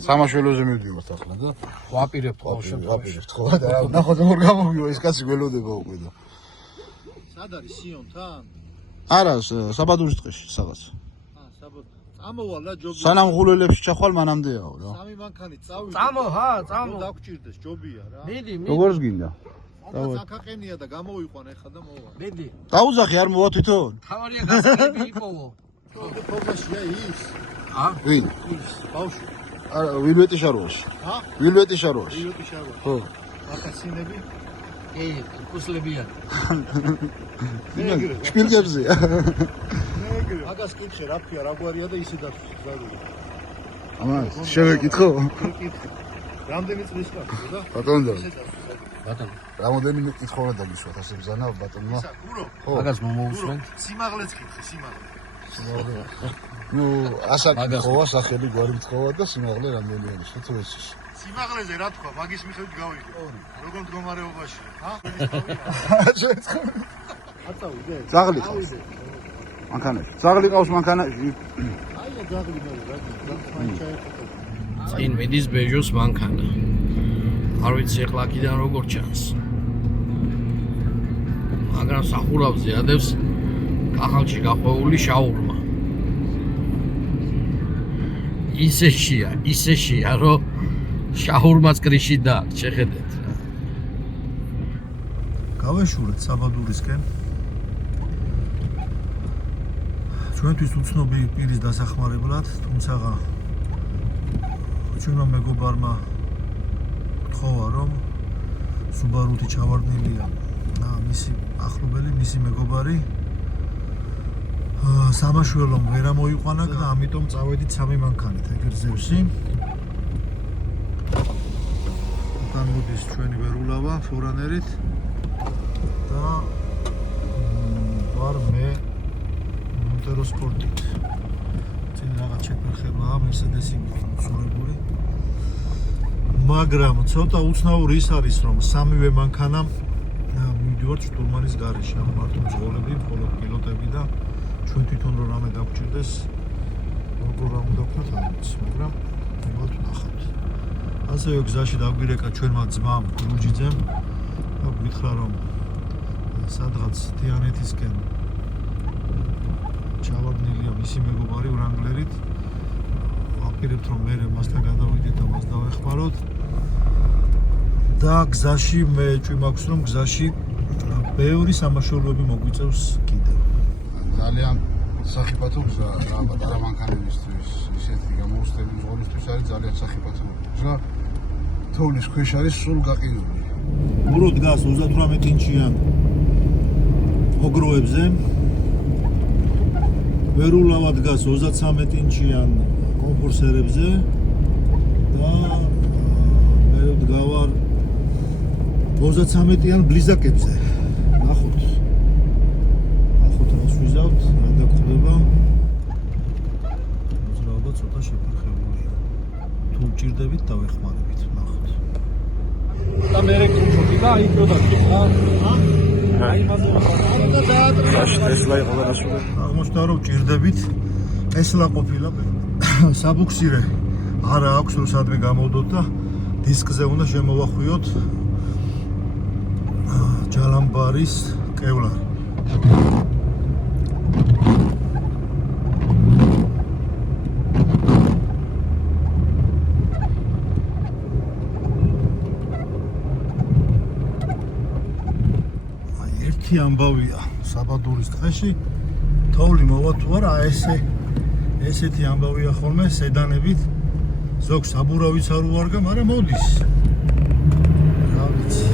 სამაშველოზე მივდივართ ახლა და ვაპირებთ ყოველ შემთხვევაში. ხო და ნახოთ როგორ გამოვიო ეს კაცი გველოდება უკვე და. სად არის სიონთან? არა, საბადურის ტყეში სადაც. საბადო. წამოვალ რა ჯობია. სანამ ღულელებში ჩახვალ მანამდეაო რა. სამი მანქანით წავიდე. წამო. დაგჭირდეს ჯობია რა. მიდი. როგორც გინდა. ალბათ აკაყენია და გამოვიყვან ეხლა და მოვა. მიდი. დაუძახი არ მოვა თვითონ? თავარია გასაგები იპოვო. ფორმაშია ის. ვინ? ბავშვი. არა, ვილვეტი შარვაში. ვილვეტი შარვაში. ვილვეტი შარვაში. ხო. აკაცინები? კუსლებიან. შპილკებზეა. მაგას კითხე რა ფია, რა გვარია და ისე დაგზავრული. ამას შევეკითხო? რამდენი წლის კაცია და? ბატონო. ბატონო. რამოდენიმე კითხვა უნდა დაგისვათ ასე ბზანა ბატონმა. ხო. მაგას მომოუსვენ. სიმაღლეც კითხე, სიმაღლე. ნუ ასაკი ხოა, სახელი გვარი მთხოვა და სიმაღლე რამდენი არის, თუ ესეში. სიმაღლეზე რა თქვა, მაგის მიხედვით გავიგე. როგორ მდგომარეობაში? აწავიდე. ძაღლი ყავს. მანქანაში. ძაღლი ყავს მანქანაში. აია ძაღლი მე რა, წინ მიდის ბეჟოს მანქანა. არ ვიცი ახლა აქედან როგორ ჩანს. მაგრამ სახურავზე ადევს კახალში გაყვეული შაურმა. ისე შია, რომ შაურმაც კრიში და შეხედეთ. გავეშურეთ საბადურისკენ. ჩვენთვის უცნობი პირის დასახმარებლად, თუმცა ჩვენმა მეგობარმა თხოვა, რომ სუბარუთი ჩავარდნილია და მისი ახლობელი, მისი მეგობარი სამაშველომ ვერ ამოიყვანა და ამიტომ წავედით სამი მანქანით ეგერძევსი. თან მოდის ჩვენი ვერულავა ფორანერით და ვარ მე მონტერო სპორტით. წინ რაღაც შეფერხებაა მერსედესი მიცურებული. მაგრამ ცოტა უცნაური ის არის, რომ სამივე მანქანა მივდივართ შტურმანის გარეშე, მარტო მძღოლები, მხოლოდ პილოტები და ჩვენ თვითონ რომ რამე დაგჭირდეს, როგორ რა უნდა ვქნათ ამის, მაგრამ მივალთ ვნახავთ. ასევე გზაში დაგვირეკა ჩვენმა ძმამ გურჯიძემ და გითხრა რომ სადღაც თიანეთისკენ ჩავარდნილია მისი მეგობარი ვრანგლერით. ვაპირებთ რომ მე მასთან გადავიდეთ და მას დავეხმაროთ. და გზაში მე ჭვიმაქვს რომ გზაში ბევრი სამაშველოები მოგვიწევს კიდევ. ძალიან სახიფათო გზა რა პატარა მანქანებისთვის, ისეთი გამოუცდელი მძღოლისთვის არის ძალიან სახიფათო გზა. თოვლის ქვეშ არის სულ გაყინული. გურო დგას 38 ინჩიან ოგროებზე. ვერულავა დგას 33 ინჩიან კომფორსერებზე და მე ვდგავარ 33-იან ბლიზაკებზე. ნახოთ. ნახოთ რა ვიზავთ, რა დაგხვდება. მოძრაობა ცოტა შეფერხებულია. თუ ვჭირდებით დავეხმარებით, ნახოთ. და მე რეკრუტი და აი პროდუქტი რა? აი ესლა იყო განაშულა. აღმოჩნდა რომ ვჭირდებით. ესლა ყოფილა საბუქსირე არა აქვს რომ სადმე გამოვდოთ და დისკზე უნდა შემოვახვიოთ ჯალამბარის კევლარი. ერთი ამბავია საბადურის ტყეში თოვლი მოვა თუ არა ესეთი ამბავია ხოლმე სედანებით ზოგს საბურავიც არ უარგა, მაგრამ მოდის. რა ვიცი.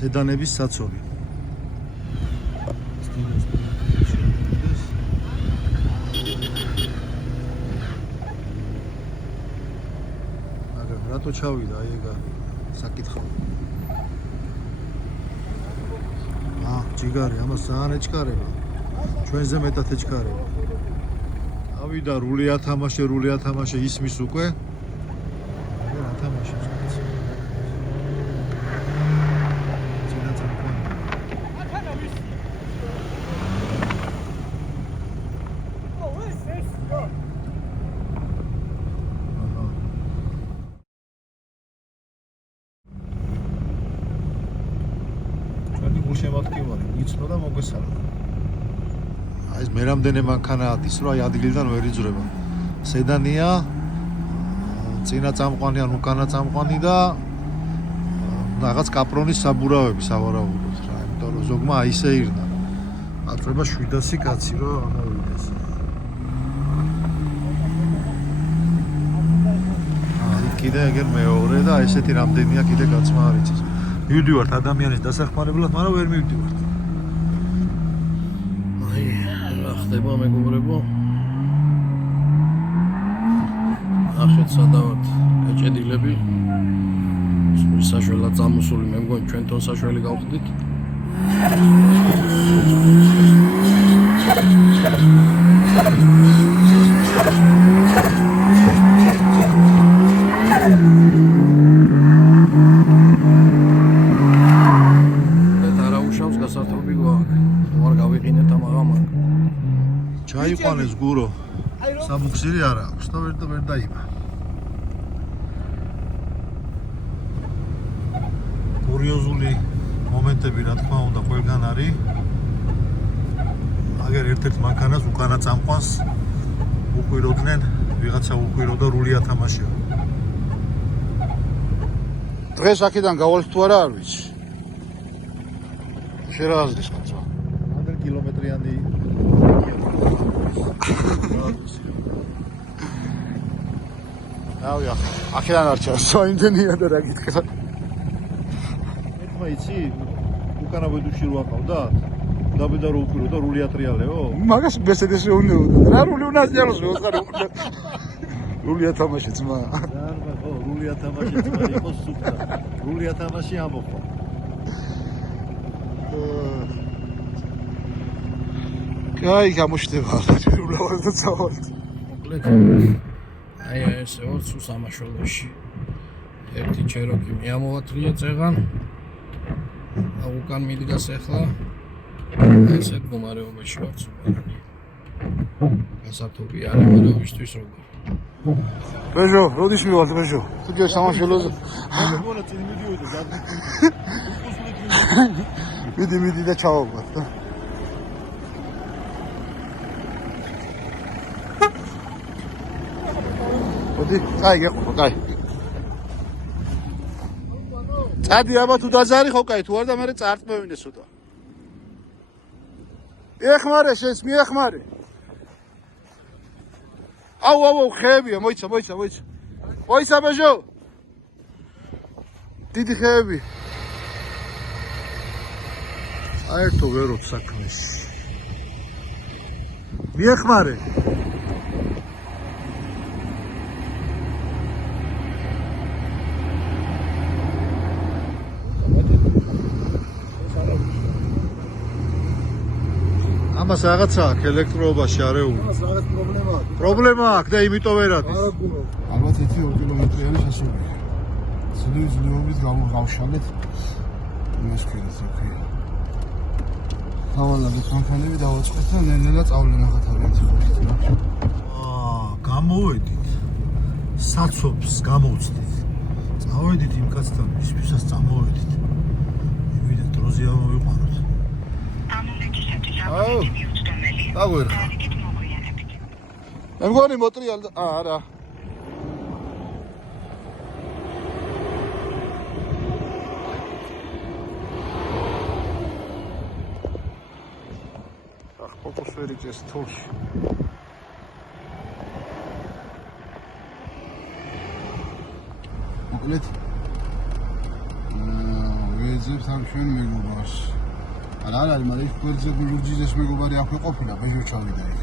სედანების საცოლი. რატო ჩავიდა აი ეგ საკითხი. ჯიგარი, ამას ძალიან ეჭკარება. ჩვენზე მეტად ეჭკარება. ავიდა რული ათამაშე ისმის უკვე. ისრო და მოგესალმე. აი ეს მერამდენე მანქანაა ის რა აი ადგილიდან ვერ იძრება. სედანია, წინა წამყვანი ან უკანა წამყვანი და რაღაც კაპრონის საბურავები სავარაუდოდ რა. იმიტომ რომ ზოგმა აი ესე ირნა. აწובה 700 კაცი რა ამოვიდეს. კიდე ეგერ მეორე და ესეთი რამდენია კიდე კაცმა არ იცის. მივდივართ ადამიანის დასახმარებლად, მაგრამ ვერ მივდივართ. აი, რა ხდება მეგობრებო? ახეთ სადავართ გაჭედილები. საშველა წამოსული, მე მგონი ჩვენ თვითონ საშველი გავხდით. ჩაიყვანეს გურო. საბუქსირი არა აქვს და ვერ დაიბა. კურიოზული მომენტები რა თქმა უნდა ყველგან არის. აგერ ერთ-ერთ მანქანას უკანა წამყვანს უყვიროდნენ, ვიღაცა უყვიროდა რული ათამაშია. დღეს აქედან გავალთ თუ არა არ ვიცი. შერაზრის კაცო. ანდერ კილომეტრიანი რავი აქედან არ ჩასო იმდენია და რა გითხრა. ეხლა იცი უკანა ვედუში რო აყავდა დაბედა რო უყირო და რული ატრიალეო მაგას მესედესი უნდოდა რა რული უნდა აზიაროს ვეღარ უნდა რული ათამაში ძმა რა ხო რული ათამაში ძმა იყო სუფთა რული ათამაში ამოყვა კაი გამოჩდება რულავარ და წავალთ მოკლედ აი ესე ვარ სულ სამაშველოში ერთი ჩეროკი მიამოვათრია წეღან უკან მიდგას ახლა ესეთ მდგომარეობაში ვარ სუპერანი გასართობი არის მაგრამ ვისთვის როგორ ბეჟო როდის მივალთ ბეჟო თუ გე სამაშველოზე მოგონა წინ მიდიოდი და მიდი და ჩავაგვართ და მოდი კაი გეყო კაი წადი აბა თუ დაზარი ხო კაი თუ არ და მე წარტმევინე ცოტა ეხმარე შენს მიეხმარე აუ ხეებია მოიცა ბეჟო დიდი ხეები აერთო ვეროთ საქმეში მიეხმარე ამას რაღაცა აქვს ელექტროობაში არეული. ამას რაღაც პრობლემა აქვს და იმიტომ ვერ არის. ალბათ 1-2 კილომეტრიანი შესულია. ძლივობით გავშალეთ. იმას ქვია საქმე. დავალაგეთ მანქანები დავაწყოთ და ნელ-ნელა წავლენ ახათავით ხოლით რა. გამოვედით. საცობს გამოვწდით. წავედით იმ კაცთან, ვისაც წამოვედით. მივიდეთ დროზე ამოვიყვანოთ. აუ დაგვერხა მე მგონი მოტრიალ არა ახ ფოკუს ვერ იჭერს თულში მოკლედ ვეძებთ ამ ჩვენ მეგობარს არა არის მაგრამ ის გვერდზე ლურჯიზეს მეგობარი აქვე ყოფილა ბეჟო ჩავიდა იქ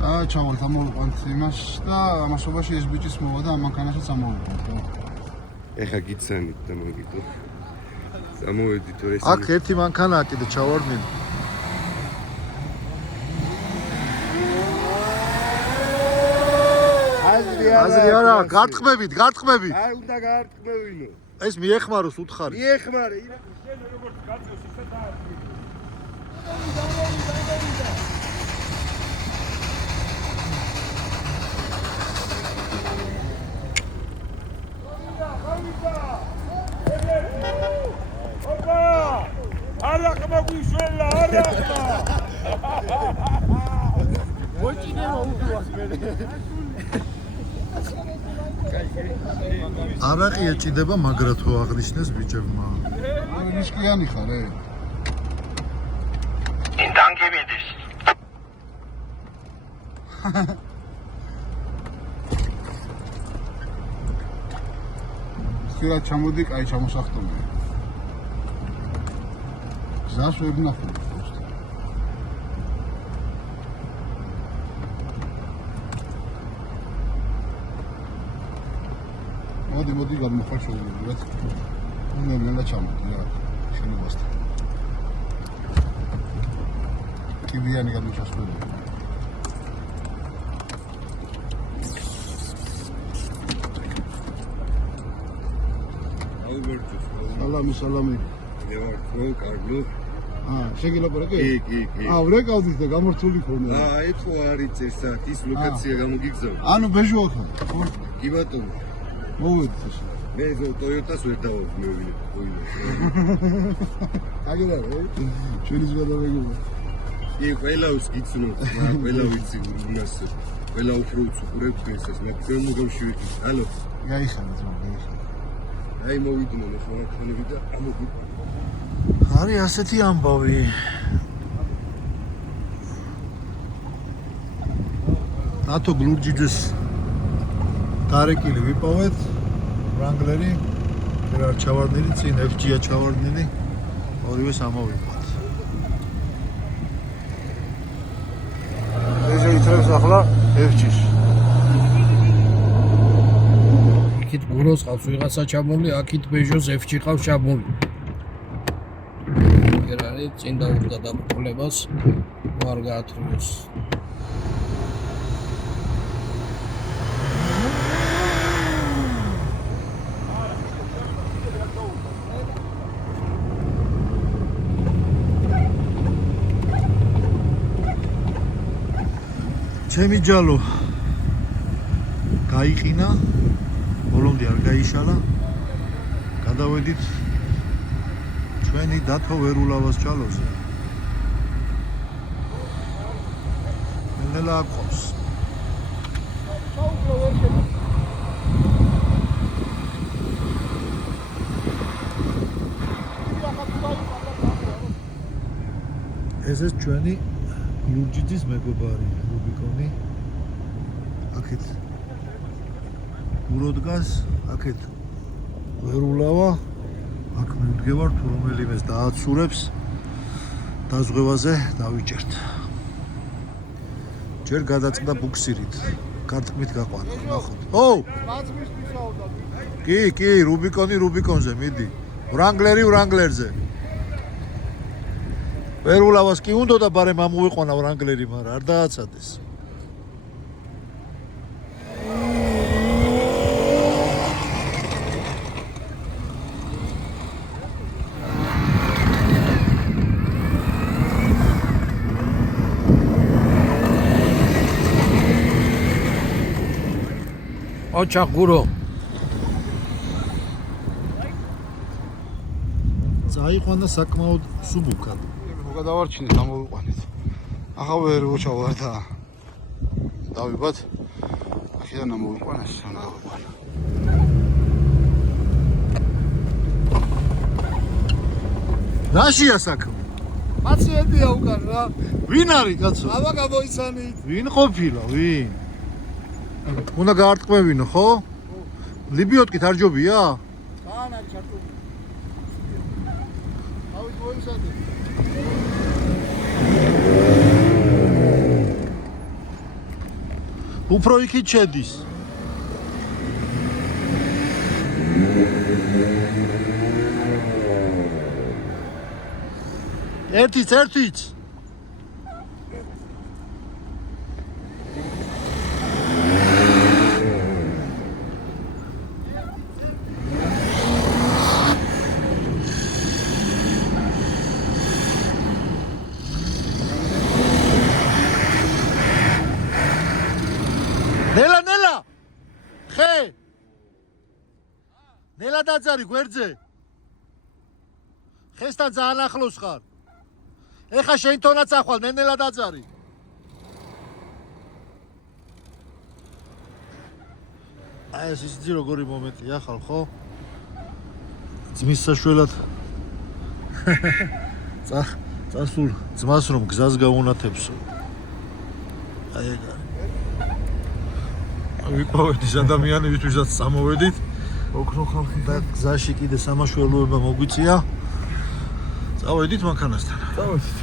და ჩავალთ ამოვიყვანთ იმას და ამასობაში ეს ბიჭიც მოვა და ამ მანქანასაც ამოვიყვანთ რა ეხა გიცანით და მოგიტო წამოვედით ორ ეს აქ ერთი მანქანაა კიდე ჩავარდნილი აზრი არა გარტყმებით აი უნდა გაარტყმევინო ეს მიეხმაროს უთხარი მიეხმარე არა ყმაგვიშველა არაყი ეჭიდება მაგრა თუ აღნიშნეს ბიჭებმა. რისკიანი ხარ, Danke მიდის. ხშირად ჩამოდი, კაი ჩამოსახტომი. გზას ვერ ნახე. მოდი გადმოხარშობილად. ნელა ჩამოდი რა. შენობასთან. კიბიანი გადმოჩასული. სალამი. ნევარ კარგო. შეგილაპარაკე? კი. ვრეკავდით და გამორთული ხონდა. ეთქო არის წესად, ის ლოკაცია გამოგიგზავნა. ანუ ბეჟოქა. კი ბატონო. მოვედი ეს. მე Toyota-ს ვერ დავმევინე ყოილე. აგერა, ჩვენი ზღვა დავეგება. კი, ყველა უსკიცნოთ, ყველა ვიცი უნას. ყველა უფრო უწუხურებ ესეს, მე ჩვენ მოგავშივით. ალო. გაიხარა. აი მოვიდნენ ხონახონები და ამოგვი. არის ასეთი ამბავი. ნატო გლურჯიძეს დარეკილი ვიპოვეთ. ვრანგლერი, რა ჩავარდნილი, წინ FG-ა ჩავარდნილი. ორივეს ამოვიღოთ. ეს ითრებს ახლა FG-ში. იქით გუროს ყავს ვიღაცა ჩამული, აქით ბეჟოს F-ში ყავს ჩამული. ეგ არის წინ დაუდგა დაბრკოლებას, არ გაათრიოს. ჩემი ჯალო გაიყინა, ბოლომდე არ გაიშალა. გადავედით ჩვენი დათო ვერულავას ჯალოზე. ნელა აკობს. ეს ჩვენი ლურჯიძის მეგობარი რუბიკონი. აქეთ გუროდგას, აქეთ ვერულავა. აქ მივდგევარ თუ რომელიმეს დააცურებს დაზღვევაზე დავიჭერთ. ჯერ გადაწყდა ბუქსირით. კარტკმით გაყვანა, ნახოთ. კი, რუბიკონზე მიდი. ვრანგლერზე. ვერულავას კი უნდა და ბარემ ამოვიყვანა ვრანგლერი, მაგრამ არ დააცადეს. ოჩა გურო. წაიყვანა საკმაოდ სუბუქად. გადავარჩინეთ, ამოვიყვანეთ. ახლა ვერ ვუჩავარ და დავიბათ. აქედან ამოვიყვანეს, დავიყვანა. რაშია საქმე? პაციენტია უკან რა. ვინ არის კაცო? აბა გამოიცანით. ვინ ყოფილა, ვინ? უნდა გაარტყმევინო, ხო? ლიბიოტკით არ ჯობია? თან არის ჩართული. ავით მოიცადე. უფრო იქით შედის. ერთიც. ნელა ხე ნელა დაძარი გვერდზე ხესთან ძალიან ახლოს ხარ ეხა შენ თონაც ახვალ მე ნელა დაძარი აი ეს იცი როგორი მომენტია ხალხო? ძმის საშველად წასულ ძმას რომ გზას გაუნათებსო. აი ეგ არის. ვიყავით ის ადამიანი, ვისაც წამოვედით. ოქრო ხალხი და გზაში კიდე სამაშველოება მოგვიწია. წავედით მანქანასთან. წავედით.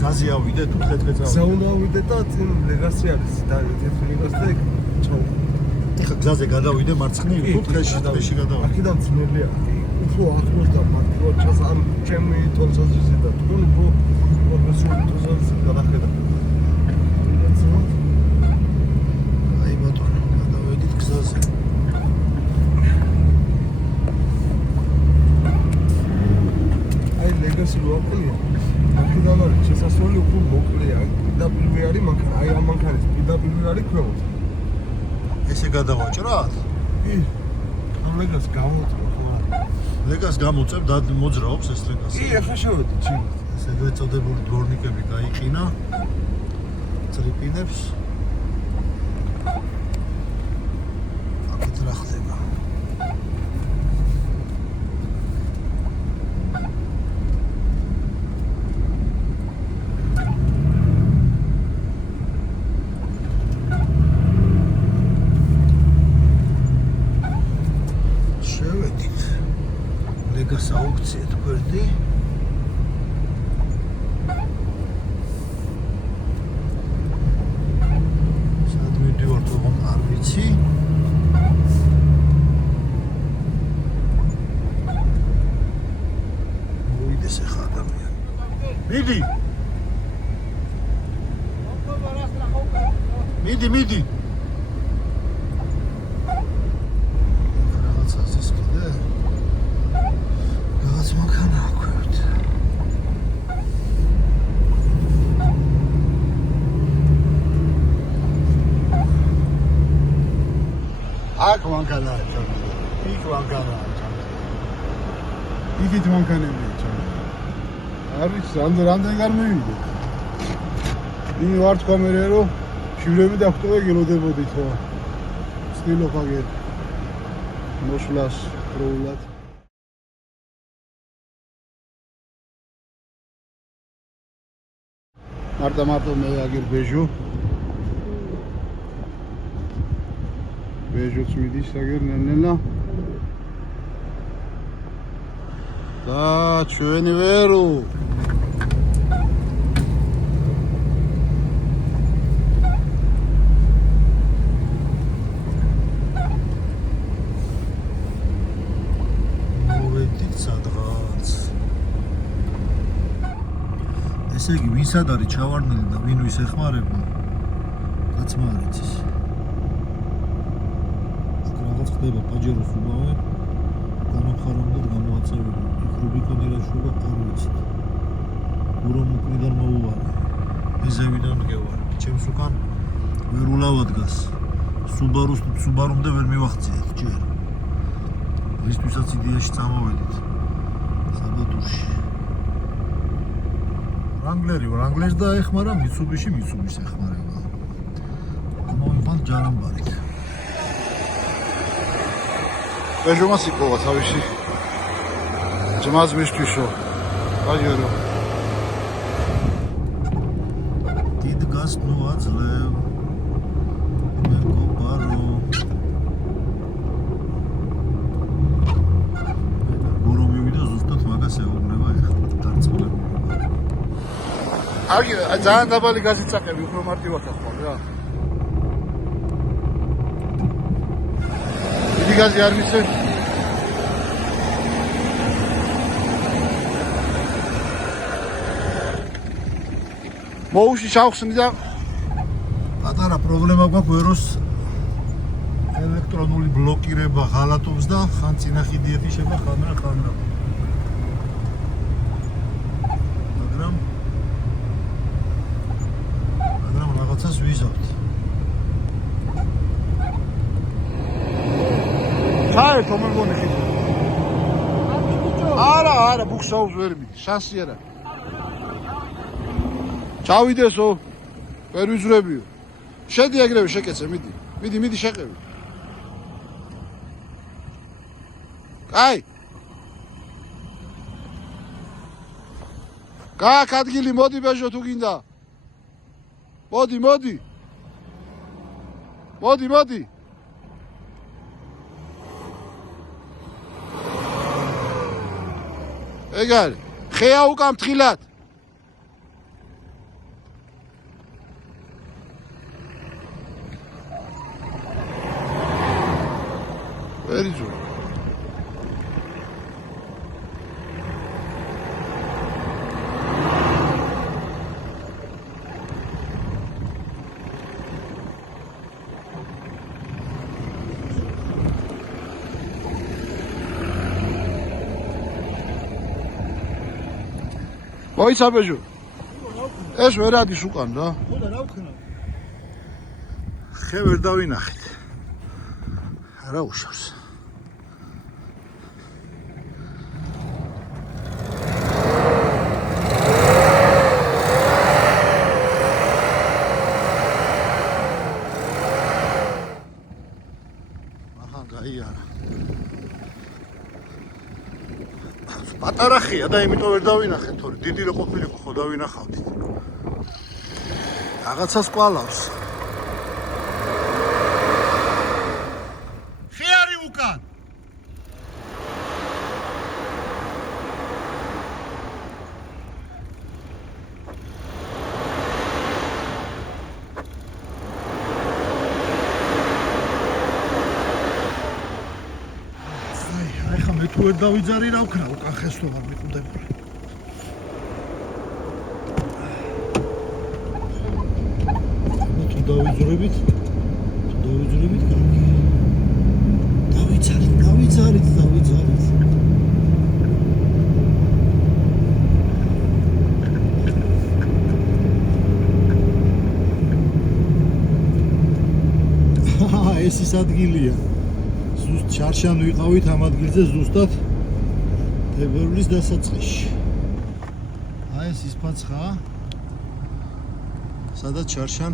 გზაზე ავიდეთ თუ ხეთქე წავედით. გზა უნდა ავიდე და წინ ლეგასი არის და თეთრი ლეგასი და ჩავ. ეხა გზაზე გადავიდე მარცხნივ თუ დღეში გადავიდე. აქედან ძნელია. უფრო ახლოს და მარტივად ჩას ან ჩემი თონსაზრისი და თქვენ უფრო პროფესიული თონსაზრისი გადახედა. აი ბატონო, გადავედით გზაზე. აი ლეგასი როაყლია. აქედან არის შესასვლელი უფრო მოკლეა. პირდაპირ არის მანქანა. აი ამ მანქანის პირდაპირ არის ქვემოთ. ესე გადავაჭრათ? კი. ამ ლეგას გამოწევ ხოლმე. ლეგას გამოწევ და მოძრაობს ეს ლეგასი. კი, ახლა შევედი ჩინ. ესე გვეწოდებული დვორნიკები გაიყინა. წრიპინებს. აქეთ რა ხდება? შევედით. ლეგას აუქციეთ გვერდი. არ ვიცი. მოვიდეს ახლა ადამიანი. მიდი. მიდი. რაღაცა ის კიდე. რაღაც მანქანა აქვთ. აქ მანქანაა ჩამოვიდა. იქ მანქანაა ჩამოვიდა. იქით მანქანებია ჩამოვიდა. არის რამდენი გამივიდა. იმ ვართ კამერა რომ შივრები დაგტოვე გელოდებოდით ხო. სტილო ხაგერ. მოსვლას პროულად. მარტო მე აგერ ბეჟო. ბეჟოც მიდის აგერ ნელა. და ჩვენი ვერო. მოვედით სადღაც. ესე იგი, ვინსად არის ჩავარდნილი და ვინ ვის ეხმარება? კაცმა არ იცის. რაღაც ხდება პაჯეროს უბავე. განახარამდე გამოაწევილი. რუბიკონი რა შუა არ ვიცით. გურომ უკრიდან მოუვარე. ეზევიდან მგევარი. ჩემს უკან ვერ ულავა დგას. სუბარუმდე ვერ მივახციეთ ჯერ. ვისთვისაც იდეაში წამოვედით. საბადურში. რანგლერს და ეხმარა მიცუბიშის ეხმარება. მოვიყვან ჯარამბარით. ბეჟომას იპოვა თავისი. ძმას მისთვისო. გაიარო. დიდგას ნუ აძლევ. მეგობარო. გურო მივიდა ზუსტად მაგას ეუბნება ეხლა დარწმუნებული. აგი ძალიან დაბალი გაზიცახები უფრო მარტივად ახვალ რა. დიდი გაზი არ მიცემ. მოუში ჩავხსნი და პატარა პრობლემა გვაქვს ვეროს ელექტრონული ბლოკირება ღალატობს და ხან წინა ხიდი ეთიშება ხან რა. მაგრამ რაღაცას ვიზავთ. საერთო მე მგონი ხიდი. არა, ბუქსაუს ვერ მიდი, შანსი არა. ჩავიდესო. ვერ ვიზრებიო. შედი ეგრევე შეკეცე, მიდი. მიდი შეყევი. აი. გააკ ადგილი, მოდი ბეჟო თუ გინდა. მოდი. ეგარი. ხეა უკან მთხილად. ვერიძო. მოიცა ბეჟო. ეს ვერ ადის უკან რა. ხოდა რა ვქნა? ხე ვერ დავინახეთ. არა უშავს. აჰა, გაიარა. პატარა ხეა და იმიტომ ვერ დავინახეთ, თორე დიდი რო ყოფილიყო, ხო დავინახავდით. რაღაცას ყვალავს. ხე არის უკან. აი ხა მე თუ ვერ დავიძარი რა ვქნა უკან ხეს თუ არ მიყუნდებული. დავიძრებით კარგი. დავიძარით. ეს ის ადგილია. ზუსტ ჩარშან ვიყავით ამ ადგილზე ზუსტად თებერვლის დასაწყისში. აი ეს ის ფაცხაა. სადაც ჩარშან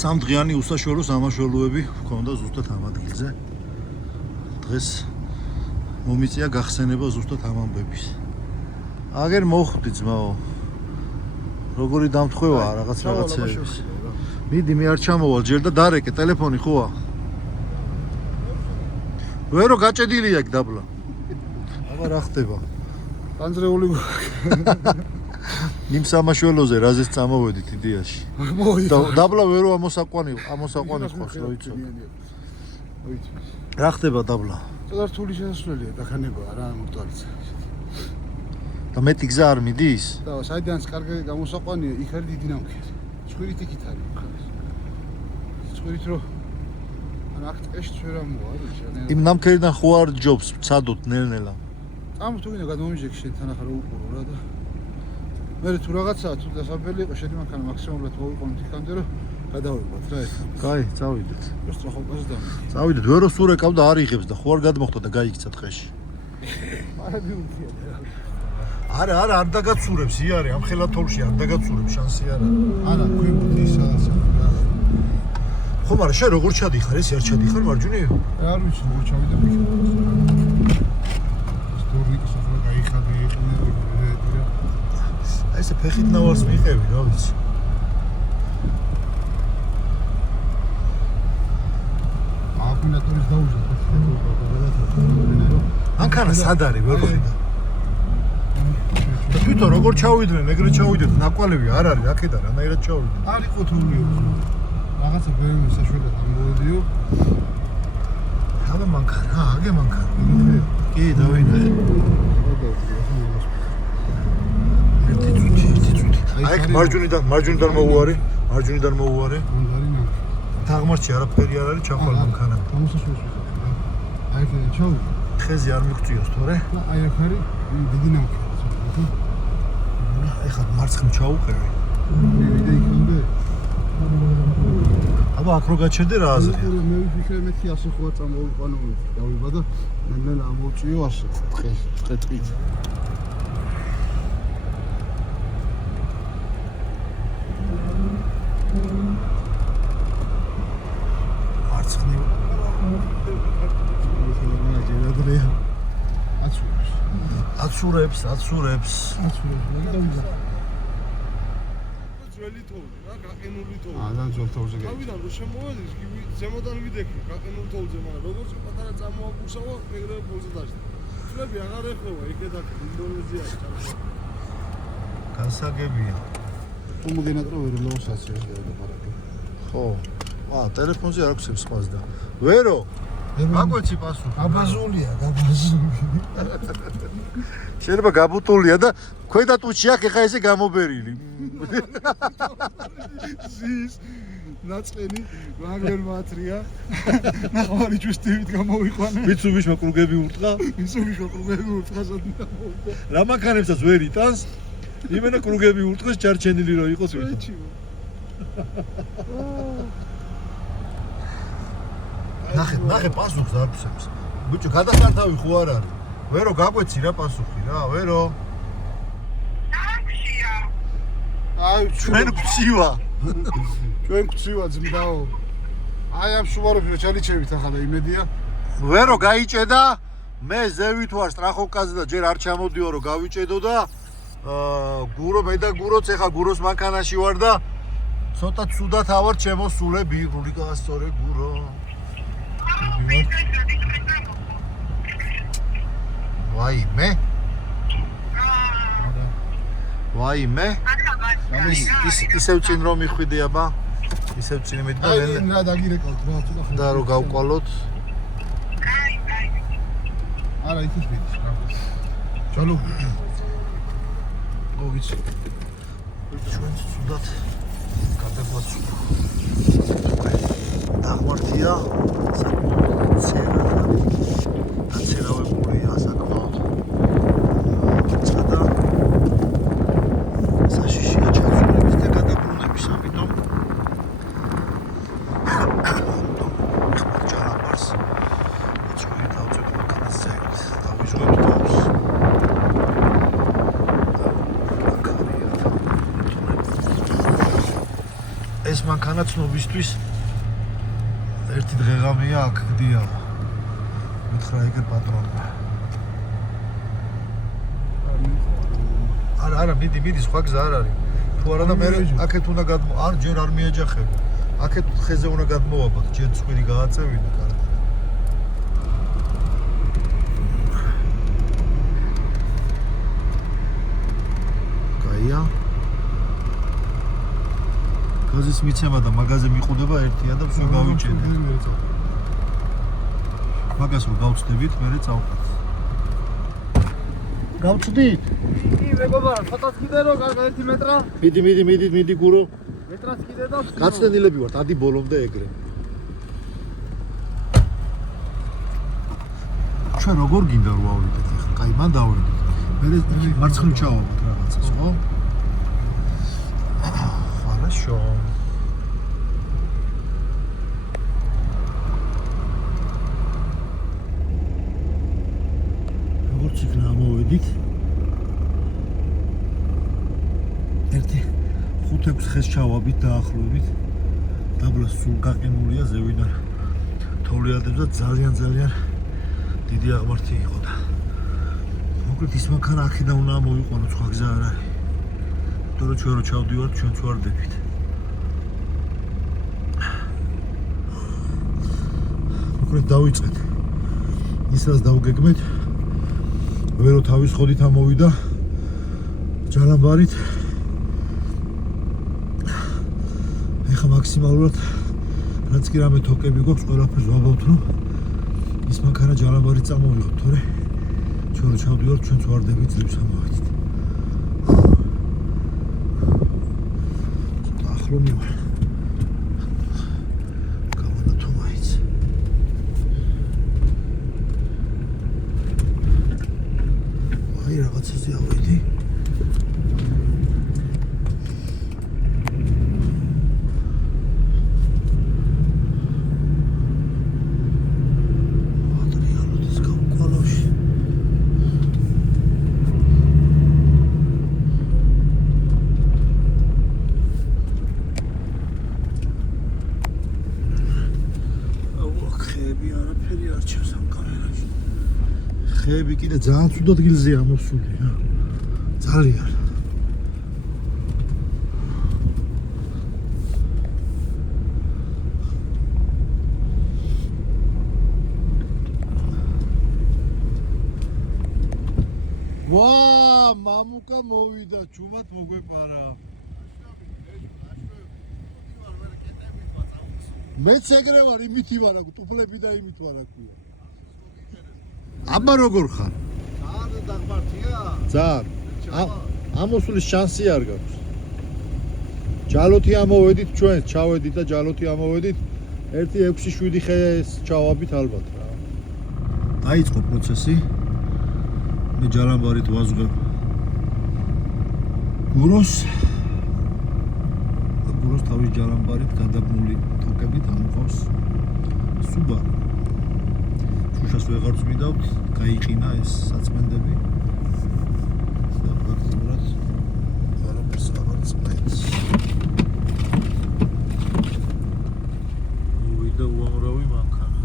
სამდღიანი უსაშუალო სამაშველოები ჰქონდა ზუსტად ამ ადგილზე. დღეს მომიწია გახსენება ზუსტად ამ ამბების. აგერ მოხვდი ძმაო. როგორი დამთხვევაა რაღაცების. მიდი მე არ ჩამოვალ ჯერ და დარეკე ტელეფონი ხოა. ვერო გაჭედილია იქ დაბლა. აბა რა ხდება? განძრეული იმ სამაშველოზე რაზეც წამოვედით იდეაში. დაბლა ვერო ამოსაყვანი ხავს რა იცი. რა ხდება დაბლა? ცოტა რთული შესასვლელია დაქანება რა მურტალიც. და მეტი გზა არ მიდის? და საიდანაც კარგი გამოსაყვანია, იქ არის დიდი ნამქერი. ჭვირით იქით არის მხარეს. ჭვირით რო ან აქ ტყეში ჭვირა მოაქვს. იმ ნამქერიდან ხო არ ჯობს ცადოთ ნელ-ნელა. წამო თუ გინდა გადმომიჯექ შენ თან ახლა უყურო რა და მე თუ რაღაცაა თუ დასაბელი იყო შენ მანქანა მაქსიმალურად მოვიყვანოთ იქამდე რომ გადავიღოთ რა ეს. კაი, წავიდეთ. სწრაფობას და წავიდეთ, ვერო სულ ეკავდა არ იღებს და ხო არ გადმოხდა და გაიქცა ტყეში. არადი უთია არა, არ დაგაცურებს იარე, ამ ხელათოლში არ დაგაცურებს, შანსი არ არის. არა, ქვემოთ ის სადაც ხო, მაგრამ შენ როგორ ჩადიხარ, ეს არ ჩადიხარ მარჯვნივ? არ ვიცი, როგორ ჩავიდა მიქა. სტორნიკის ახლა გაიხადე იყვნე. აი ესე ფეხით ნავარს მიყევი, რა ვიცი. აკუმულატორის დაუჟე, მანქანა სად არის, ვერ ხედავ. და თვითონ როგორ ჩავიდნენ, ეგრე ჩავიდეთ, ნაკვალევი არ არის, აქედან რანაირად ჩავიდნენ. არ იყო თურმე. რაღაცა ბევრი საშუალო გამოვიდიო. აბა მანქანა, აგე მანქანა. კი, დავინახე. ერთი წუთი. აი მარჯვნიდან მოუარე. თაღმართში არაფერი არ არის, ჩახვალ მანქანა. გამოსაშუალო. აი ეს ჩავი. ხეზე არ მიგწიოს თორე. აი აქ არის დიდი ნამქერი. ეხლა მარცხნივ ჩაუყევი. ვიდე იქამდე. აბა აქ რო გაჩერდე რა აზრია? მე ვიფიქრე მეთქი 100 ხო წამოვიყვანო დავიბა და ნელ-ნელა ამოვჭიო 100 ტყით. აცურებს. ძველი თოვლი რა, გაყინული თოვლი. ძალიან ძველ თოვლზე გეჭირა. თავიდან რო შემოვედის, კი ზემოდან ვიდექი გაყინული თოვლზე, მაგრამ როგორც პატარა წამოაგურსავა, ეგრევე ფულზე დაჭდა. წლები აღარ ეხება, იქედან ინდონეზიაში ჩავიდა. განსაგებია. უმოგენატრო ვერ ლოუსაცია გადაფარაკე. ხო. ტელეფონზე არ აქვს სხვას და. ვერო. აკვეცი პასუხი. გაბაზულია, გაბაზული. შეიძლება გაბუტულია და ქვედა ტუჩი აქ ეხა ესე გამობერილი. ზის ნაწყენი მაგერ მათრია. ნახევარი ჯუსტივით გამოვიყვანე. მიცუბიშმა კრუგები ურტყა. მისუმიშო კრუგები ურტყა სადღა მოვიდა. რა მანქანებსაც ვერ იტანს. იმენა კრუგები ურტყეს ჩარჩენილი რო იყოს ვიცი. ეჩიო. ნახე პასუხს არ ფსებს. ბიჭო, გადასართავი ხო არ არის? ვერო გაგვეცი რა პასუხი რა, ვერო. აი ჩვენ გწივა. ჩვენ გწივა ძმდაო. აი ამ შუარებში ჩალიჩევით ახლა იმედია. ვერო გაიჭედა, მე ზევით ვარ სტრახოვკაზე და ჯერ არ ჩამოდიო რომ გავიჭედო და გურო მე და გუროც ეხა გუროს მანქანაში ვარ და ცოტა ცუდად ავარ შემოსულები, რული გასწორე გურო. ვაიმე? ვაიმე? ისევ წინ რომ მიხვიდე აბა? ისევ წინ მიდდა აი რა დაგირეკავთ რა ცოტა და რო გავყვალოთ. არა იქ მიდის რა. ჩალო. ვიცი. ჩვენ ცუდად გადაგვაცვლა. დაღმართია წერა. დაცერავებულია საკმაოდ. ცხადა საშიშია ჩაცვლების და გადაბრუნების, ამიტომ ჯალაბარს ჩვენ დავწევთ მანქანას წერს. დავიჟღებთ თავს. ეს მანქანა ცნობისთვის ერთი დღეღამია აქ გდია. მითხრა ეგერ პატრონმა. არა, მიდი, სხვა გზა არ არის. თუ არა და მე აქეთ უნდა გადმო, არ ჯერ არ მიეჯახები. აქეთ ხეზე უნდა გადმოვაბოთ, ჯერ ცხვირი გააწევინე კარგი. კაია. გაზის მიცემა და მაგაზე მიყუდება ერთია და ვსვე გავიჭედე. მაგას რომ გავწდებით, მერე წავყავთ. გავწდით? კი, მეგობარა, ცოტაც კიდე რო კარგა 1 მეტრა. მიდი გურო. მეტრაც კიდე და გაცდენილები ვართ, ადი ბოლომდე ეგრე. ჩვენ როგორ გინდა რომ ავიდეთ ახლა? კაი, მან დავიდეთ. მერე მარცხნივ ჩავავოთ რაღაცას, ხო? Хорошо. როგორც იქნა ამოვედით. 5-6 ხეს ჩავაბით დაახლოებით. დაბლა სულ გაყინულია ზევიდან. თოვლიანებს და ძალიან დიდი აღმართი იყო და. მოკლედ ის მანქანა აქედან უნდა მოვიყვანო, სხვა გზა არ არის. თორე ჩვენ რო ჩავდივართ, ჩვენც ვარდებით. მოკლედ დავიწყეთ. ის რაც დავგეგმეთ, ვერო თავის ხოდით ამოვიდა ჯალამბარით. ეხა მაქსიმალურად რაც კი რამე თოკები გვაქვს, ყველაფერს ვაბავთ, რომ ის მანქანა ჯალამბარით წამოვიღოთ, თორე ჩვენ რო ჩავდივართ, ჩვენც ვარდებით ძლივს ამოვედით. ახლომი ვარ. გამონათო მაინც. აი რაღაცაზე ავედი. ხეები კი კიდე ძალიან ცუდად გილზეა მოსული რა. ძალიან. ვა, მამუკა მოვიდა, ჩუმად მოგვეპარა. მეც ეგრე ვარ, იმითი ვარ, ტუფლები და იმით ვარ აქვია. აბა როგორ ხარ? ძალიან დაღმართია. ძალიან. ამოსulis შანსი არ გაქვს. ჯალოთი ამოვედით ჩვენ, ჩავედით და ჯალოთი ამოვედით. 1-6-7 ხეს ჩავაბით ალბათ რა. დაიწყო პროცესი. მე ჯალამბარით ვაზღებ. გუროს თავის ჯალამბარით გადაბმული თოკებით ამოყავს Subaru. შუშას ვეღარ წვიდავთ, გაიყინა ეს საწმენდები. და პრაქტიკულად არაფერს აღარ წმენს. მოვიდა უამრავი მანქანა.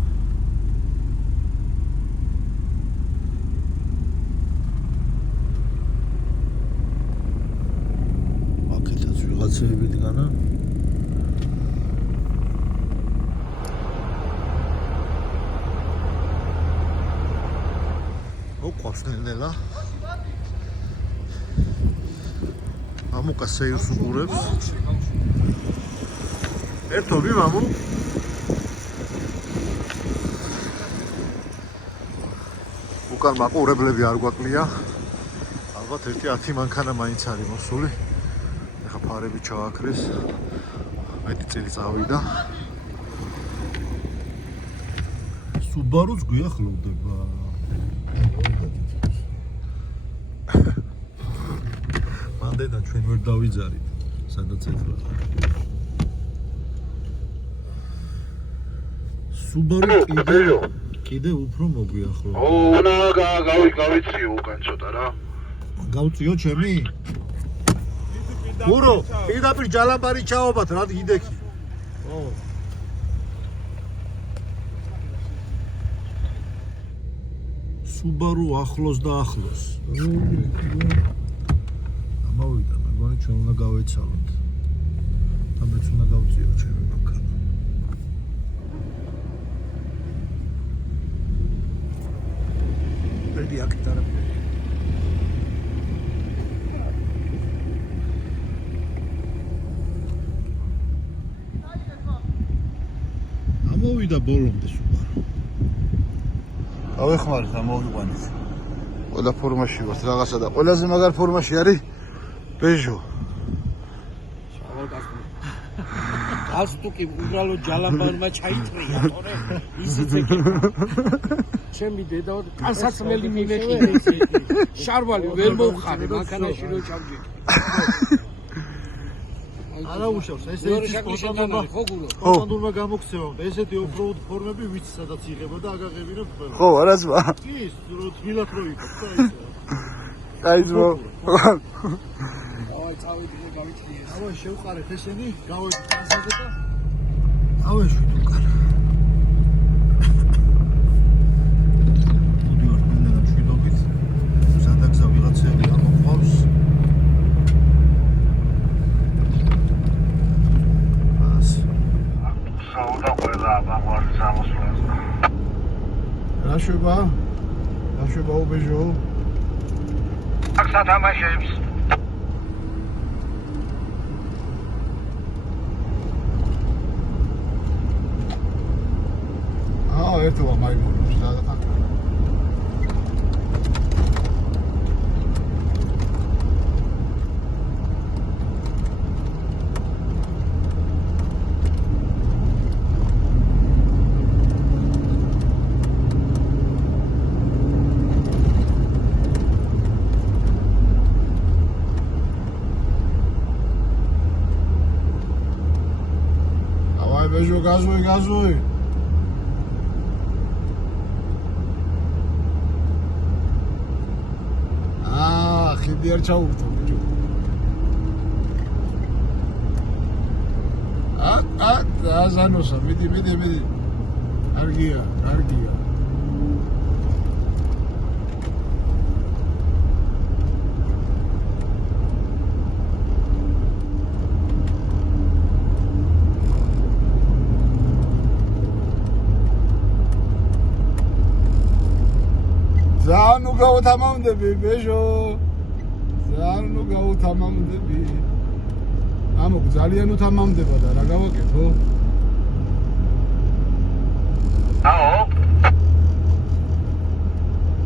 აქეთაც ვიღაცები დგანა. ყოფნელა მამუკა სეირს უყურებს ერთობი მამუ უკან მაყურებლები არ გვაკლია ალბათ 1-10 მანქანა მაინც არის მოსული ეხა ფარები ჩააქრეს მეტი წელი წავიდა Subaru-ს გვიახლოვდება მანდედა ჩვენ ვერ დავიძარით სადაც ეთლა Subaru კიდე უფრო მოგვიახლოვდა უნდა გავიციო უკან ცოტა რა გავწიო ჩემი გურო პირდაპირ ჯალამბარი ჩაობათ რა გიდექი ო Subaru ახლოს და ახლოს. ამოვიდა, მეგონი ჩვენ უნდა გავეცალოთ. და მეც უნდა გავწიო ჩემი მანქანა. პედი აკტარა. ამოვიდა ბოლომდე Subaru. ავეხმარეთ ამოვიყვანეთ. ყველა ფორმაში ვართ რაღაცა და ყველაზე მაგარ ფორმაში არის Peugeot. გალსტუკი უბრალოდ ჯალამბარმა ჩაიწრია, თორე ისიც ეკი. ჩემი დედა კანსაცმელი მიმეყიდე ისე. შარვალი ვერ მოვხარე, მანქანაში რო ჩავჯექი. არა უშავს, ესეთი სპორტამდე სპორტამდე გამოგცემავდა. ესეთი ოფროუდ ფორმები ვიცი სადაც იღებოდა, აგაღებინებ ყველა. ხო, არაცმა. კი, თბილად რო იქ, ხო ისე. კაიძმო. აი, წავედი და გავიჩნიე. ავა შევყარეთ ესენი, გავედით მასაზე და ავეშვით უკან. მოდივარ მენელა ჩვიდობით. სადაგზა ვიღაცები ამოყავს. Rashba Peugeot. Aksa თამაშებს. ერთობა მაიმუნებს და Peugeot gazoy. ხიდი არ ჩაუგდო ბიჭო. ზანოსა, მიდი. არგია. გავუთამამდები ბეჟო ძალიან ნუ გავუთამამდები ამო ძალიან უთამამდება და რა გავაკეთო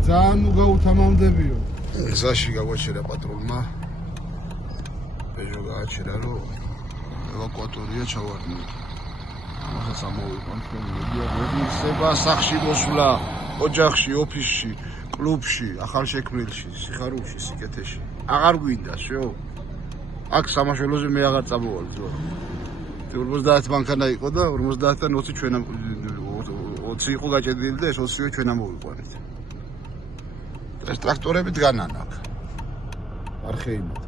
ძალიან ნუ გავუთამამდებიო გზაში გავაჩერა პატრულმა ბეჟო გააჩერა რომ ევაკუატორია ჩავარდნი ამასაც ამოვიყვანთ თქვენი მედიაგრებისება სახში მოსვლა ოჯახში ოფისში კლუბში ახალშექმნილში სიხარულში სიკეთეში აღარ გვინდა შო აქ სამაშველოზე მე აღარ წამოვალ ძო 50 მანქანა იყო და 50-დან 20 ჩვენ 20 იყო გაჭედილი და ეს 20-ი ჩვენ ამოვიყვანეთ ეს ტრაქტორები დგანან აქ არ ხეიმათ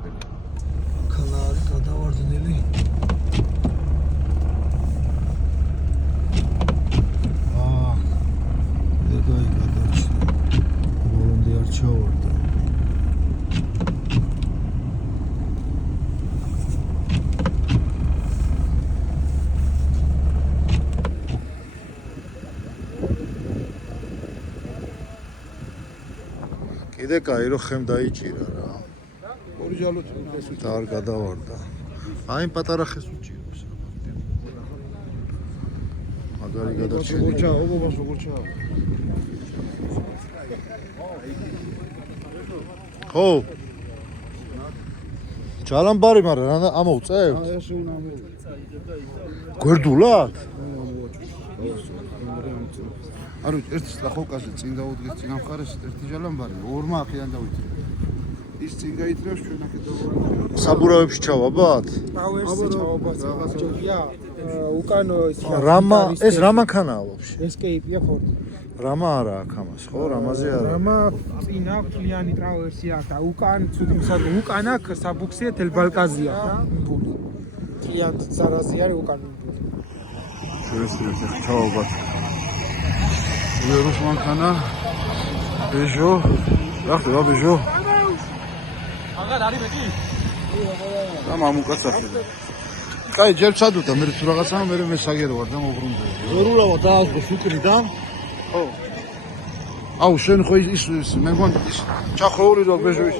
ქალა არის გადავარდნილი ჩავარდა კიდე კაი რომ ხემ დაიჭირა რა ორი ჯალოთ და არ გადავარდა აი პატარა ხეს უჭირავს მაგარი გადარჩენილი გორჩა ოგობას გორჩა ხო ჯალამბარი მაგრამ რა ამოვწევ ესე უნდა ამოვიდე გვერდულად არ ვიცი ერთი სლახოკაზე წინ დაუდგეს წინა მხარეს ერთი ჟალამბარი ორმა ახიან დავიწე ის წინ გაიწევს ჩვენ აქეთ დავარდნილ საბურავებში ჩავაბათ ტაუერსზე ჩავაბათ ჯობია უკან რამა ეს რა მანქანაა ვაფშე ესკეიპია ფორდი რამა არა აქ ამას ხო რამაზე არა რამა წინა ფლიანი ტრავერსია და უკან ცუდი მსაგო უკან აქ საბუქსია თელბალკაზია და ბული ფლიან ზარაზი არის უკან შეიძლება ჩავაბათ ვერუს მანქანა ბეჟო რა ხდება ბეჟო აღარ არის მეტი და მამუკაცახი კაი ჯერ ჩადუთა მე თუ რაღაცა მე საგერო ვარ და მობრუნდა ვერულავა დაასგო უკრიდან ხო აუ შენ ხო ის მე მგონი ის ჩახროული რა ბეჟო ის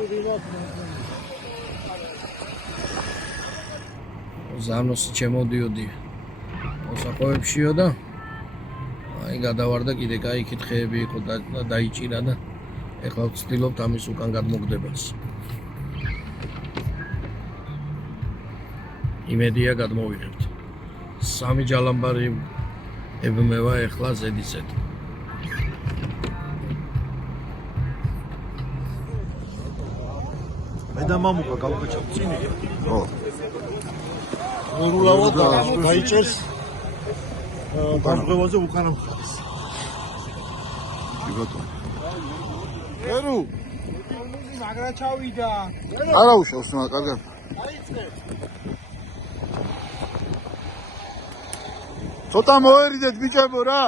ზანოსი ჩემოდიოდი მოსაყოვებშიო და აი გადავარდა კიდე კაი კითხეები იყო და დაიჭირა და ეხლა ვცდილობთ ამის უკან გადმოგდებას იმედია გადმოვიღებთ სამი ჯალამბარი ებმევა ეხლა ზედისეთ მე და მამუკა გავკეჩავ წინი ხო ვერულავა დაიჭერს განღვევაზე უკანა მხარეს კი ბატონო ერუ მაგრა ჩავიდა არა უშავს მაგ კარგად ცოტა მოერიდეთ ბიჭებო რა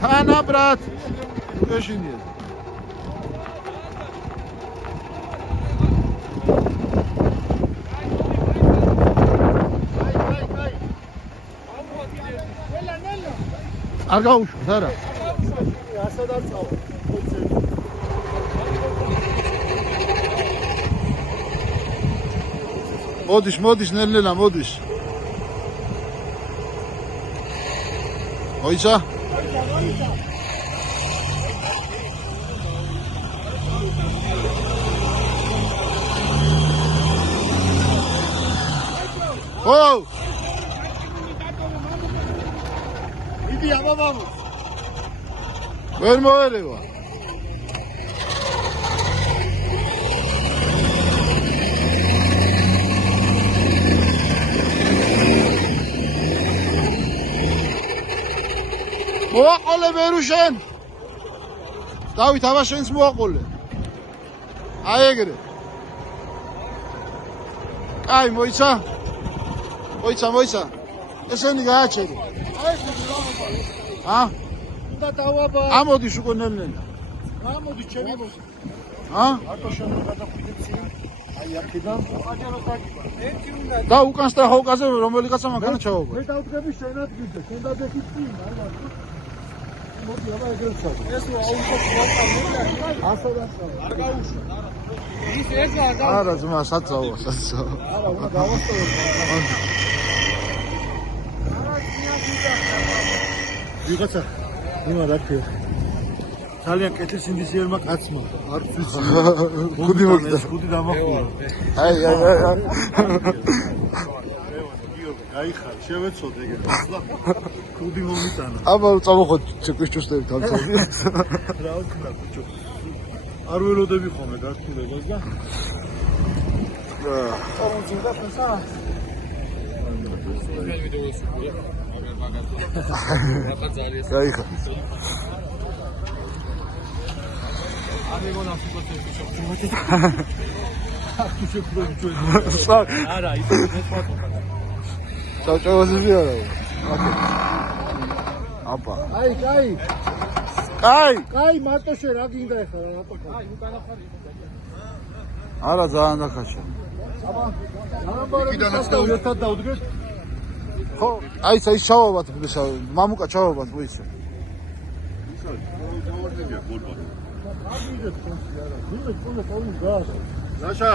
თანა ბრატ ეშინია არ გაუშვით არა მოდის ნელ-ნელა მოდის მოიცა ხო იდი აბაბამო ვერ მოერევა მოაყოლე ვერუშენ დავით აბა შენს მოაყოლე აი ეგრე კაი მოიცა ესენი გააჩერე და დავაბა ამოდის უკვე ნელ-ნელა გამოდი ჩემი მოსა ა არტო შენ გადახვიდე წინ და უკან სტახოვკაზე რომელიღაცა მანქანა ჩაობა. მე დავდგები შენ ადგილზე, შენ დადექი წინ, არა. მოდი, აბა ეგრე ვცადე. ეს აუშო არ გაუშო. ის ეცა და არა ძმა საწავა. არა, უნდა დავასწავლო. ვიღაცა ნუ რა ქვია. ძალიან კეთილ სინდისიერმა კაცმა არ ვიცი. ხუდი მოგდა. ხუდი დამახურა. აი. გაიხარ, შევეცოდე ეგრე. ხუდი მომიტანა. აბა წამოხოთ ცეკვის ჩუსტები თავცები. რა ვქნა ბიჭო. არ ველოდები ხოლმე გასწრებას და წამოძინდა ფესა. გაიხარ. არა, ისე ფოტო. წავწევაზები არა. აბა. აი, კაი. კაი. კაი, მარტოშე რა გინდა ეხლა რატო? აი, უკანა ხარი. არა ძალიან დახაშა. აბა, არამბარები ერთად დავდგეთ. ხო, აი ეს ჩავაბათ, მამუკა ჩავაბათ, ვიცი. ნაშა.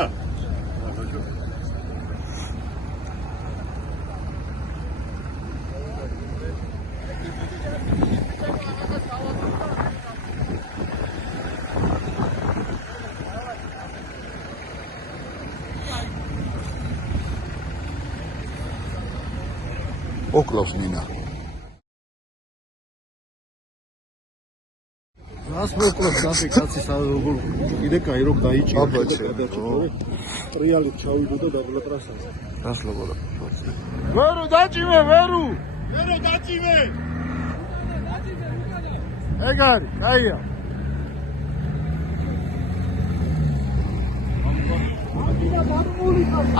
ოკლავს მინა. რას მოკლავს ამ კაცის როგორ კიდე კაი რო დაიჭირა. აბაჩე. ტრიალით ჩავიდო და დაბლა ტრასაზე. რას ლაბორა? ვერო დაჭიმე, ვერო. ვერო დაჭიმე. ეგარი, კაია.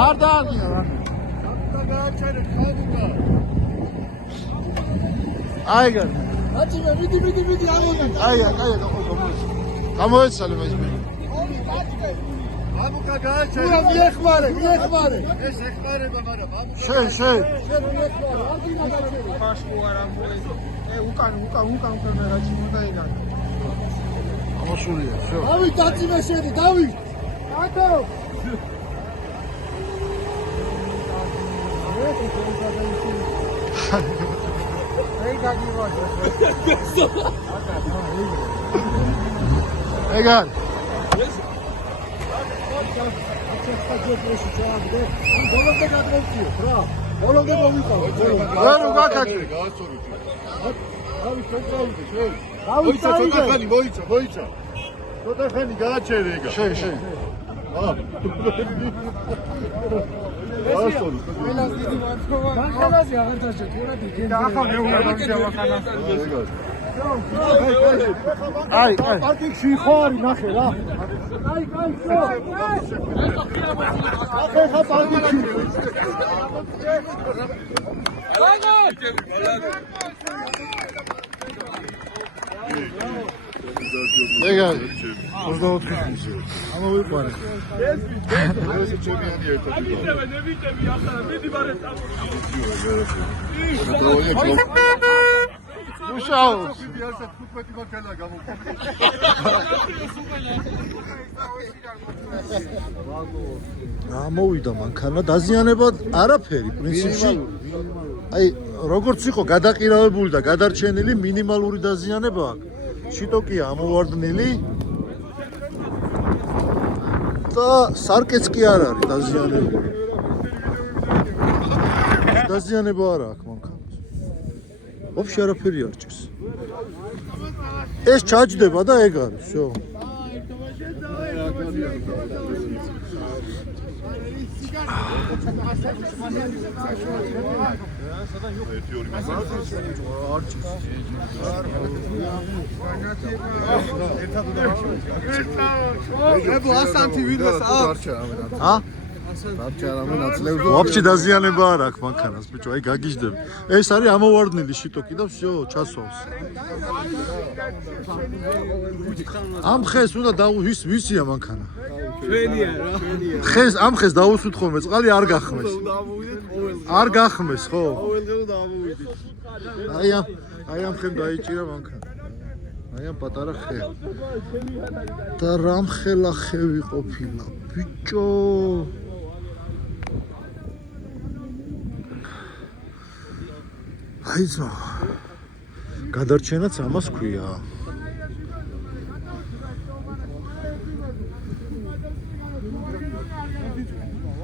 არ დააღია რა. და გააჩერე ხალხა. აი გარ. დაჭიმე, მიდი ამოდი. აია, გამოეცალე მე. მამუკა გააჩერე. ურა მიეხმარე. ეს ეხმარება, მაგრამ მამუკა. შენ. შენ მიეხმარე. არ გინდა გააჩერე. პაშკო არა მოე. უკან კამერაში მოდაიგან. ამაშურია, შო. დავით დაჭიმე შენი, დავით. აკო. აი გაგივაჟე. ეგარ. ბოლომდე მომიყავ. ვერო გაკაჭე. მოიცა. ცოტა ხანი გააჩერე ეგა. შენ. გაასწორი. მანქანაზე აღერთაშე, თორე დიდი. და ახლა მე უნდა დავშევახანა. აი. პარკინგში ხარ, ნახე რა. აი, შო. ახლა პარკინგში. ეგარ. 24 ხუთი. ამოვიყვარე. ეს ჩემიანი ერთად. მუშაობს. ერთად 15 მანქანა გამოყო. გამოვიდა მანქანა, დაზიანება არაფერი, პრინციპში. აი, როგორც იყო გადაყირავებული და გადარჩენილი მინიმალური დაზიანება აქვს. შიტოკია ამოვარდნილი და სარკეც კი არ არის დაზიანებული. დაზიანება არ აქვს მანქანას. ვაფშე არაფერი არ ჭირს. ეს ჩაჯდება და ეგ არის, შო. ვაფშე დაზიანება არ აქვს მანქანას, ბიჭო, აი გაგიჟდები. ეს არის ამოვარდნილი შიტოკი და всё, ჩასვავს. ამ ხეს უნდა ვისია მანქანა? ხეს ამ ხეს დაუსვით ხოლმე წყალი არ გახმეს. არ გახმეს ხო? აი ამ ხემ დაიჭირა მანქანა. აი ამ პატარა ხე. და რამ ხელა ხევი ყოფილა ბიჭო. აი ძმა. გადარჩენაც ამას ქვია.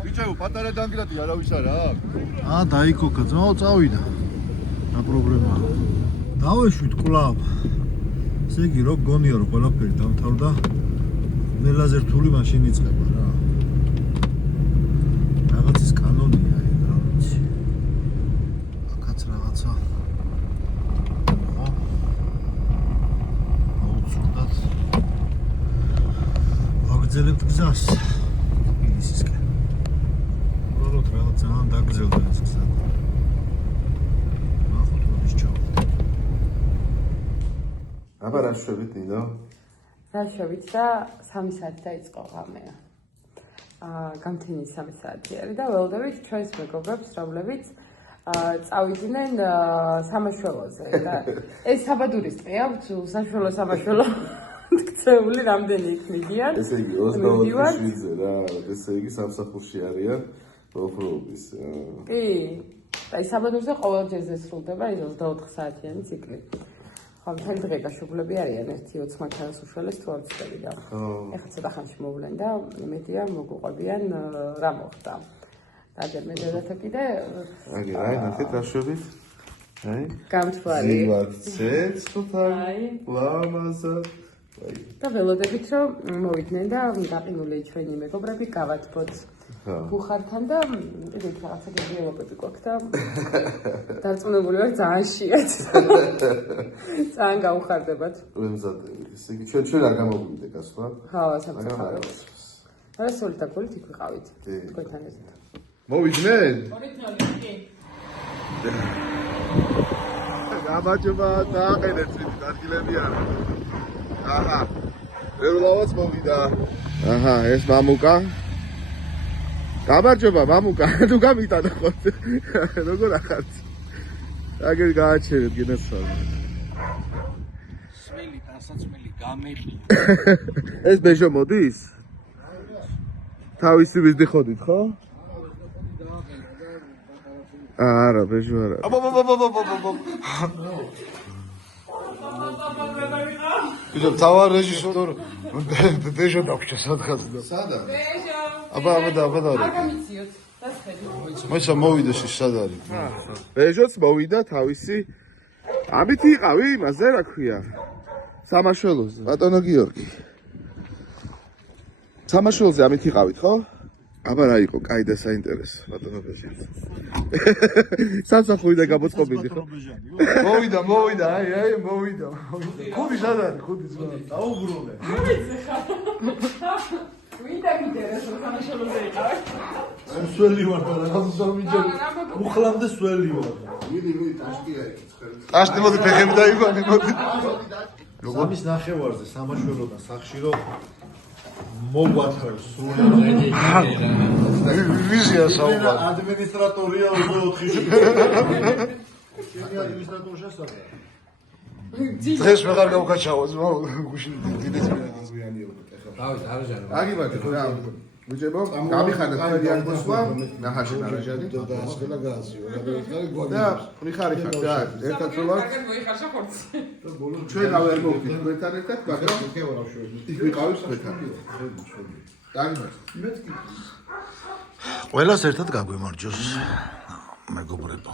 ბიჭო, პატარა დანგრატი არავის არა აქვს. დაიკოკა ძმაო წავიდა. რა პრობლემაა? დავეშვით კლავ. ესე იგი რო გონია რომ ყველაფერი დამთავრდა. მელაზე რთული მაშინ იწყება რა. რაღაცის კანონია ეგ რა ვიცი. აქაც რაღაცა. აუცილებლად. ვაგრძელებთ გზას. ისისკენ. უბრალოდ რაღაც ძალიან დაგრძელდა ეს გზა. ნახოთ როდის ჩავდა. აბა რა შვებით ნინო? რა შევით და 3 საათი დაიწყო ღამე. გამთენი 3 საათი არის და ველოდებით ჩვენს მეგობრებს, რომლებიც წავიდნენ სამაშველოზე და ეს საბადურის დღეა, საშველო სამაშველო ქცეული რამდენი იქ მიდიან. ესე იგი 27-ზე რა, ესე იგი სამსახურში არიან პროფრობის. კი. აი საბადურზე ყოველჯერზე სრულდება ეს 24 საათიანი ციკლი. ხო, მთელი დღე გაშუღლები არიან, ერთი 20 მანქანას უშველეს თუ არ ვწდები და ეხლა ცოტა ხანში მოვლენ და იმედია მოგუყვებიან რა მოხდა. და მე დედათა კიდე აი, ნახეთ რა შვებით? აი. გამთვალი. ცეცხლთან ლამაზა. და ველოდებით რომ მოვიდნენ და დაყინული ჩვენი მეგობრები გავათბოთ ბუხართან და ეგეთ რაღაცა გეოგრაფები გვაქვს და დარწმუნებული ვარ ძალიან შეათ. ძალიან გაუხარდებათ. ვემზადებით. ესე იგი ჩვენ არ გამოგვიდეთ გასვლა. ხო, სამწუხაროდ. არა სული და გულით იქ ვიყავით. თქვენთან ერთად. მოვიდნენ? კი. გამარჯობა, დააყენეთ წითი ადგილები არა. აჰა. ველოლავაც მოვიდა. აჰა, ეს მამუკა. გამარჯობა, მამუკა. თუ გამიტანა ხოთ. როგორ ახართ? აგერ გააჩერეთ გენაცვალ. სმელი, დასაცმელი გამები. ეს ბეჟო მოდის? თავისი ვიზდი ხოდით, ხო? არა, ბეჟო არა. ბიჭო, თავარ რეჟისორ ბეჟო დაგჭა სადღაც და. სადა? ბეჟო. აბა არ გამიციოთ. დასხედი. მოიცა მოვიდეს ის სად არის? ბეჟოც მოვიდა თავისი. ამით იყავი იმაზე, რა ქვია? სამაშველოზე. ბატონო გიორგი. სამაშველოზე ამით იყავით, ხო? აბა რა იყო, კაი და საინტერესო, ბატონო ბეჟანი. სამსახურიდან გამოწყობილი, ხო? მოვიდა, აი, მოვიდა. ხუთი სად არის? ხუთი ზღვა. დაუბრუნე. ვინდა გიტერეს რომ სამაშველოზე იყავით? სველი ვარ და რაღაცა ვიჯერ. უხლამდე სველი ვარ. ვიდი, ტაშკია იქ ცხელი. ტაშტი მოდი ფეხები დაიგვანე, მოდი. სამის ნახევარზე სამაშველოდან სახში რომ მოგვათხარ სრულად ვიზია საუბარი. ადმინისტრატორია 24-ში. შენი ადმინისტრატორი შესაძლოა. დღეს ვეღარ გავკაჩავო ზმო გუშინ დიდეს გვიანიო ეხლა. დავით არაჟანი. აგიბაგეთ რა. ბიჭებო, გამიხადეთ თქვენი აღმოსვლა, ნახაში ნარაჟანი. და ასკელა გაზიო. და მიხარიხართ რა, ერთად ვარ. მოიხარშა ხორცი. ჩვენ ავერ მოვიდით თქვენთან ერთად, მაგრამ იქ ვიყავით თქვენთან. აგიბაგეთ. ყველას ერთად გაგვიმარჯოს მეგობრებო.